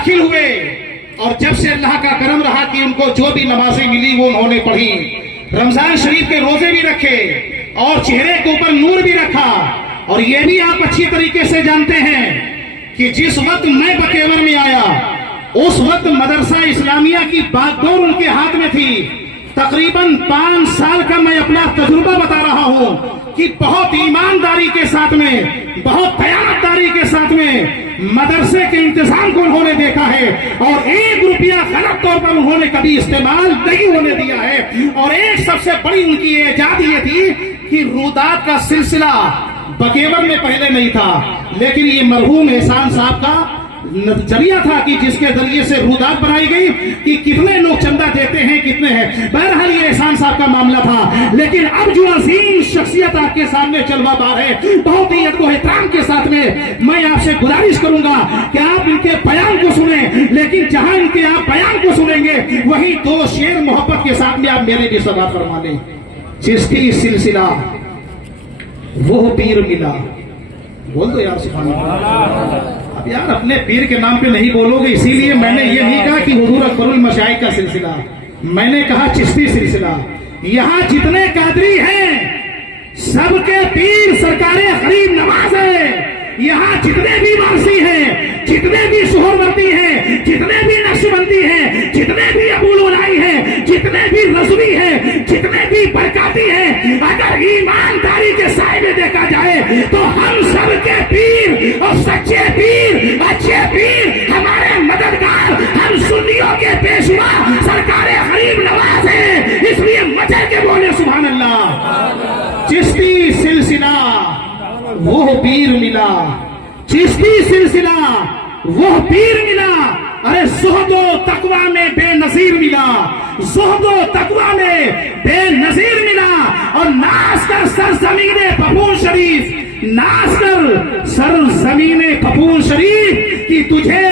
داخل ہوئے اور جب سے اللہ کا کرم رہا کہ ان کو جو بھی نمازیں ملی وہ انہوں نے پڑھی، رمضان شریف کے روزے بھی رکھے اور چہرے کے اوپر نور بھی رکھا. اور یہ بھی آپ اچھی طریقے سے جانتے ہیں کہ جس وقت میں بکیور میں آیا اس وقت مدرسہ اسلامیہ کی باغ ڈور ان کے ہاتھ میں تھی. تقریباً 5 سال کا میں اپنا تجربہ بتا رہا ہوں کہ بہت ایمانداری کے ساتھ میں، بہت دیانتداری کے ساتھ میں مدرسے کے انتظام کو انہوں نے دیکھا ہے اور 1 روپیہ غلط طور پر انہوں نے کبھی استعمال نہیں ہونے دیا ہے. اور ایک سب سے بڑی ان کی ایجاد یہ تھی کہ رودات کا سلسلہ بکیور میں پہلے نہیں تھا، لیکن یہ مرحوم احسان صاحب کا ذریعہ تھا کہ جس کے ذریعے سے رودات بنائی گئی کہ کتنے لوگ چندہ دیتے ہیں کتنے ہیں. بہرحال یہ احسان صاحب کا معاملہ تھا. لیکن اب جو عظیم شخصیت آپ کے سامنے چلوا بار ہے، بہت ہی ادب و احترام کے ساتھ میں آپ سے گزارش کروں گا کہ آپ ان کے بیان کو سنیں، لیکن جہاں ان کے آپ بیان کو سنیں گے وہی 2 شعر محبت کے ساتھ میں آپ میرے بھی صدا فرما لیں. چشتی سلسلہ وہ پیر ملا. بول دو یار سبحان اللہ. اب یار اپنے پیر کے نام پہ نہیں بولو گے، اسی لیے میں نے یہ نہیں کہا کہ حضور اکبر المشائخ کا سلسلہ، میں نے کہا چشتی سلسلہ. یہاں جتنے قادری ہیں سب کے پیر سرکار غریب نواز ہے. یہاں جتنے بھی وارثی ہیں، جتنے بھی سہروردی ہیں، جتنے بھی نقشبندی ہیں، جتنے بھی ابوالولائی ہیں، جتنے بھی رضوی ہیں، جتنے بھی برکاتی ہیں، اگر ایمانداری کے سائے میں دیکھا جائے تو ہم سب کے پیر اور سچے پیر، اچھے پیر، ہمارے مددگار، ہم سنیوں کے پیشوا سرکار غریب نواز ہیں. اس لیے مچل کے بولے سبحان اللہ. چشتی سلسلہ وہ پیر ملا، چشتی سلسلہ وہ پیر ملا. ارے زہد و تقوی میں بے نظیر ملا، زہد و تقوی میں بے نظیر ملا. اور ناز کر سرزمین پپور شریف، ناز کر سرزمین پپور شریف کی تجھے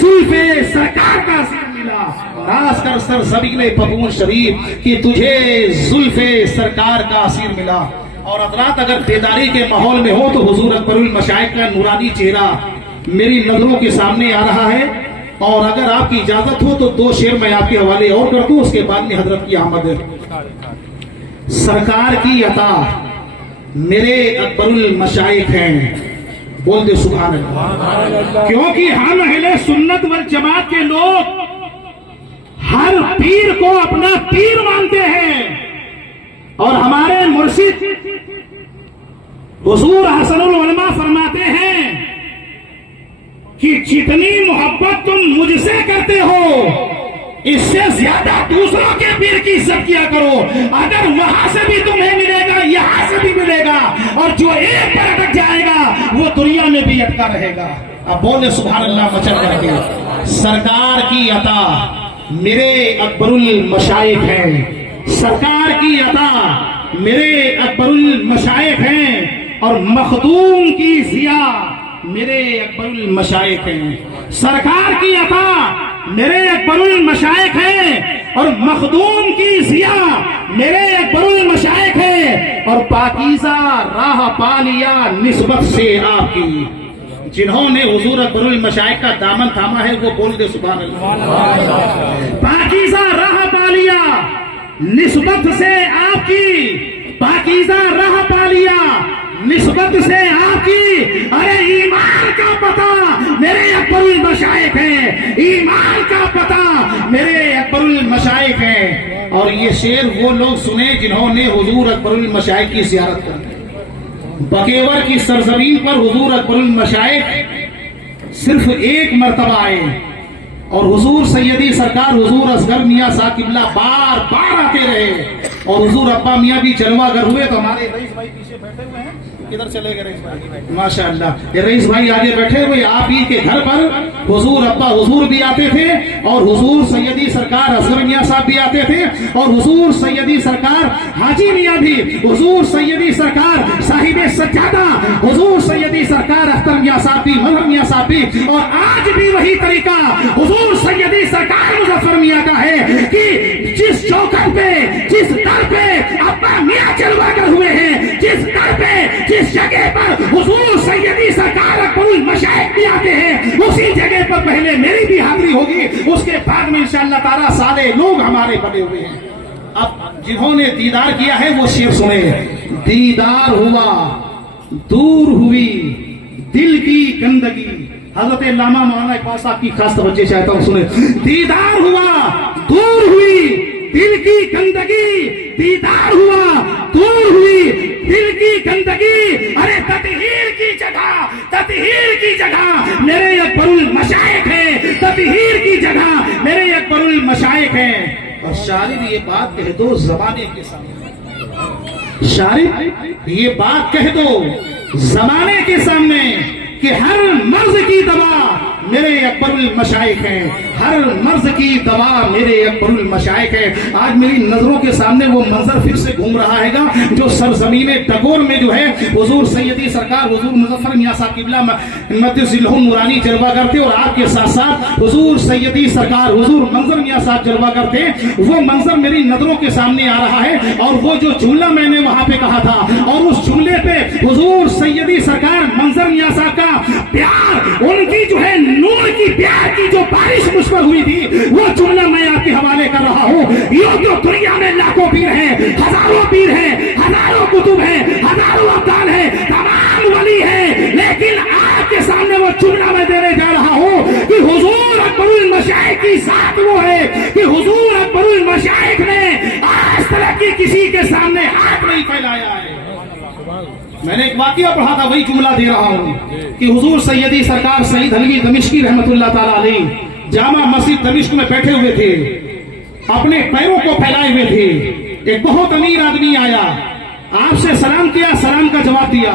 زلف سرکار کا اثیر ملا. ناز کر سرزمین پپور شریف کی تجھے زلف سرکار کا اثیر ملا. اور حضرات اگر بیداری کے ماحول میں ہو تو حضور اکبر المشائخ کا نورانی چہرہ میری نظروں کے سامنے آ رہا ہے. اور اگر آپ کی اجازت ہو تو 2 شعر میں آپ کے حوالے اور کر دوں، اس کے بعد میں حضرت کی آمد ہے. سرکار کی عطا میرے اکبر المشائخ ہیں. بول دے سبحان اللہ. کیونکہ ہم اہل سنت والجماعت کے لوگ ہر پیر کو اپنا پیر مانتے ہیں. اور ہمارے مرشد حضور حسن العلماء فرماتے ہیں کہ جتنی محبت تم مجھ سے کرتے ہو اس سے زیادہ دوسروں کے پیر کی عزت کیا کرو. اگر وہاں سے بھی تمہیں ملے گا یہاں سے بھی ملے گا، اور جو ایک پر اٹک جائے گا وہ دنیا میں بھی اٹکا رہے گا. اب بولے سبحان اللہ مچل کر کے. سرکار کی عطا میرے اکبر المشائخ ہیں، سرکار کی عطا میرے اکبر المشائخ ہیں، اور مخدوم کی ضیاء میرے اکبر المشائخ ہیں. سرکار کی عطا میرے اکبر المشائخ ہیں اور مخدوم کی ضیاء میرے اکبر المشائخ ہیں. اور پاکیزہ راہ پا لیا نسبت سے آپ کی. جنہوں نے حضور اکبر المشائخ کا دامن تھاما ہے وہ بول دے سبحان اللہ. پاکیزہ راہ پا لیا نسبت سے آپ کی، پاکیزہ راہ پا لیا نسبت سے آپ کی. ارے ایمان کا پتہ میرے اکبر المشائخ ہیں، ایمان کا پتہ میرے اکبر المشائخ ہیں. اور یہ شعر وہ لوگ سنے جنہوں نے حضور اکبر المشائخ کی زیارت کی. بکیور کی سرزمین پر حضور اکبر المشائخ صرف 1 مرتبہ آئے، اور حضور سیدی سرکار حضور اصغر میاں صاحب قبلہ بار بار آتے رہے. اور حضور ابا میاں بھی جلوہ گر ہوئے. تو ہمارے رئیس بھائی پیچھے بیٹھے ہوئے ہیں، کدھر چلے گئے رئیس بھائی؟ ماشاء اللہ. یہ رئیس بھائی آگے بیٹھے ہوئے. آپ ہی کے گھر پر حضور ابا حضور بھی آتے تھے، اور حضور سیدی سرکار اصغر میاں صاحب بھی آتے تھے، اور حضور سیدی سرکار حاجی میاں بھی، حضور سیدی سرکار صاحب سجادہ حضور سیدی سرکار اختر میاں صاحب بھی، مظہر میاں صاحب بھی. اور آج بھی وہی طریقہ حضور سیدی سرکار مظفر میاں کا ہے کہ جس چوکھٹ پہ، جس در پہ ابا میاں جلوہ گر ہوئے ہیں، جس در پہ، جس جگہ پر حضور سیدی سرکار اکبر المشائخ بھی آتے ہیں، اسی جگہ پر پر پہلے میری بھی حاضری ہوگی، اس کے بعد میں انشاءاللہ تعالیٰ سارے لوگ ہمارے بنے ہوئے ہیں۔ اب جنہوں نے دیدار کیا ہے وہ شعر سنے، دیدار ہوا دور ہوئی دل کی گندگی۔ حضرت علامہ مولانا اقبال صاحب کی خاص توجہ چاہتا ہوں، سنے، دیدار ہوا دور ہوئی دل کی گندگی، دیدار ہوا دور ہوئی دل کی گندگی، ارے تطہیر کی جگہ میرے اکبر المشائخ ہیں، تطہیر کی جگہ میرے اکبر المشائخ ہیں۔ اور شاعر یہ بات کہہ دو زمانے کے سامنے، شاعر یہ بات کہہ دو زمانے کے سامنے کہ ہر مرض کی دوا میرے اکبر المشائخ ہیں، ہر مرض کی دوا میرے اکبر المشائخ ہیں۔ آج میری نظروں کے سامنے وہ منظر پھر سے گھوم رہا ہے گا جو سرزمین ٹگور میں جو ہے حضور سیدی سرکار حضور مظفر میاں صاحب قبلہ مدث ذلہ نورانی جلوہ کرتے، اور آپ کے ساتھ ساتھ حضور سیدی سرکار حضور منظر میاں صاحب جلوہ کرتے۔ وہ منظر میری نظروں کے سامنے آ رہا ہے، اور وہ جو جملہ میں نے وہاں پہ کہا تھا، اور اس جملے پہ حضور سیدی سرکار منظر میاں صاحب کا پیار، ان کی جو ہے نور کی پیار کی جو بارش مجھ پر ہوئی تھی، وہ جملہ میں آپ کے حوالے کر رہا ہوں۔ یہ تو دنیا میں لاکھوں پیر ہیں، ہزاروں پیر ہیں، ہزاروں کتب ہیں، ہزاروں ابدال ہیں، تمام ولی ہیں، لیکن آپ کے سامنے وہ جملہ میں دینے جا رہا ہوں کہ حضور اکبر المشائخ کی ذات وہ ہے کہ حضور اکبر المشائخ نے آج تک کی کسی کے سامنے ہاتھ نہیں پھیلایا ہے۔ میں نے ایک واقعہ پڑھا تھا، وہی جملہ دے رہا ہوں کہ حضور سیدی سرکار سعید حلوی دمشقی رحمت اللہ تعالیٰ علیہ جامع مسجد دمشق میں بیٹھے ہوئے تھے، اپنے پیروں کو پھیلائے ہوئے تھے۔ ایک بہت امیر آدمی آیا، آپ سے سلام کیا، سلام کا جواب دیا،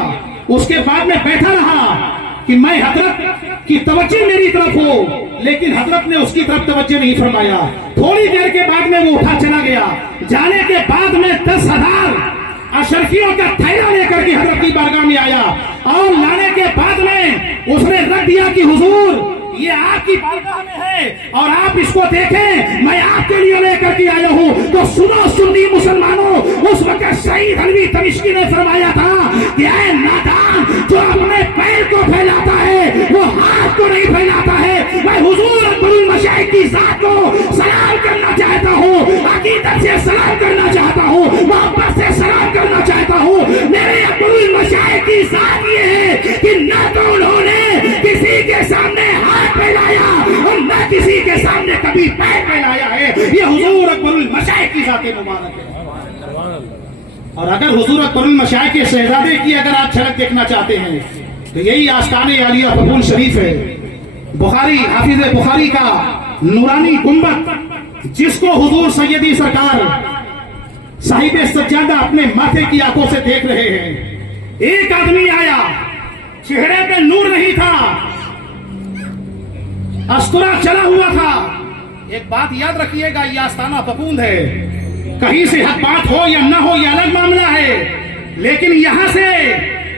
اس کے بعد میں بیٹھا رہا کہ میں حضرت کی توجہ میری طرف ہو، لیکن حضرت نے اس کی طرف توجہ نہیں فرمایا۔ تھوڑی دیر کے بعد میں وہ اٹھا چلا گیا، جانے کے بعد میں 10,000 اشرفیوں کا تھیلا لے کر کے حضرت کی بارگاہ میں آیا، اور لانے کے بعد میں اس نے رکھ دیا کہ حضور یہ آپ کی بارگاہ میں ہے اور آپ اس کو دیکھیں، میں آپ کے لیے لے کر کے آیا ہوں۔ تو سنو سنی مسلمانوں، اس وقت سعید حلوی دمشقی نے فرمایا تھا کہ اے نادان، جو اپنے پیر کو پھیلاتا ہے وہ ہاتھ کو نہیں پھیلاتا ہے۔ میں حضور اکبر المشائخ کی ذات کو سلام کرنا چاہتا ہوں، عقیدت سے سلام کرنا چاہتا ہوں، محبت سے سلام کرنا چاہتا ہوں۔ میرے اکبر المشائخ کی ذات یہ ہے کہ نہ تو انہوں نے کسی کے سامنے ہاتھ پھیلایا اور نہ کسی کے سامنے کبھی پیر پھیلایا ہے۔ یہ حضور اکبر المشائخ کی ذات مبارک ہے۔ اور اگر حضور اکبر المشائخ کے شہزادے کی اگر آپ جھلک دیکھنا چاہتے ہیں تو یہی آستان عالیہ فضول شریف ہے، بخاری حافظ بخاری کا نورانی گنبد، جس کو حضور سیدی سرکار صاحب سجادہ اپنے ماتھے کی آنکھوں سے دیکھ رہے ہیں۔ ایک آدمی آیا، چہرے پہ نور نہیں تھا، استرا چلا ہوا تھا۔ ایک بات یاد رکھیے گا، یہ آستانہ پپوند ہے، کہیں سے حق بات ہو یا نہ ہو یہ الگ معاملہ ہے، لیکن یہاں سے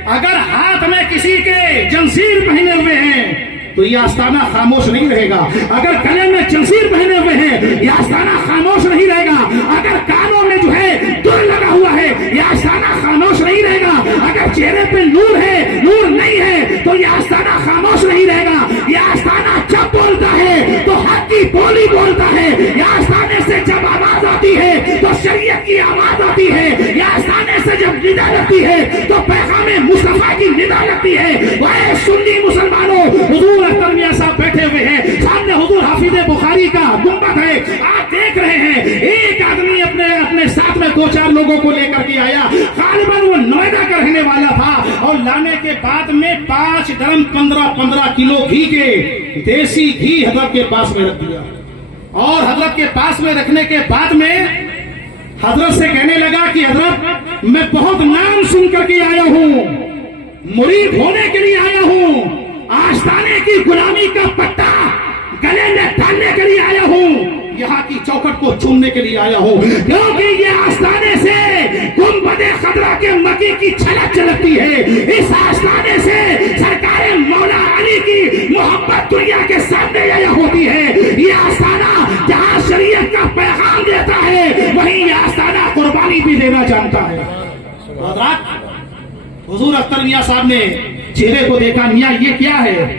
اگر ہاتھ میں کسی کے جنسیر پہنے ہوئے ہیں تو یہ آستانہ خاموش نہیں رہے گا۔ اگر گلے میں جنسیر پہنے ہوئے ہیں یہ آستانہ خاموش نہیں رہے گا۔ اگر کانوں میں جو ہے در لگا ہوا ہے یہ آستانہ خاموش نہیں رہے گا۔ اگر چہرے پہ نور ہے، نور نہیں ہے تو یہ آستانہ خاموش نہیں رہے گا۔ یہ آستانہ جب بولتا ہے تو حق کی بولی بولتا ہے، یہ آستانے سے جب آواز آتی ہے تو شریعت کی آواز آتی ہے، یہ آستانے سے جب ندا لگتی ہے تو پیغام مصطفیٰ کی ندا لگتی ہے۔ وہ سنی مسلمانوں، حضور اکبر میاں صاحب بیٹھے ہوئے ہیں، سامنے حضور حافظ بخاری کا گنبد ہے، آپ دیکھ رہے ہیں۔ ایک آدمی اپنے ساتھ میں 2-4 لوگوں کو لے کر کے آیا، غالباً وہ نوئیڈا کا رہنے والا تھا، اور لانے کے بعد میں 5 ڈرم 15 کلو گھی کے دیسی گھی حضرت کے پاس میں رکھ دیا، اور حضرت کے پاس میں رکھنے کے بعد میں حضرت سے کہنے لگا کہ حضرت میں بہت نام سن کر کے آیا ہوں، مرید ہونے کے لیے آیا ہوں، آستانے کی غلامی کا پٹا گلے میں ڈالنے کے لیے آیا ہوں، یہاں کی چوکھٹ کو چومنے کے لیے آیا ہوں، کیونکہ یہ آستانے سے گنبد خضرا کے مکی کی چھلک چلکتی ہے۔ اس آستانے سے سرکار مولا علی کی محبت دنیا کے سامنے یہ ہوتی ہے۔ یہ آستانہ جہاں شریعت کا پیغام دیتا ہے وہیں یہ آستانہ قربانی بھی دینا جانتا ہے۔ حضور اختر میاں صاحب نے چہرے کو دیکھا، میاں یہ کیا ہے؟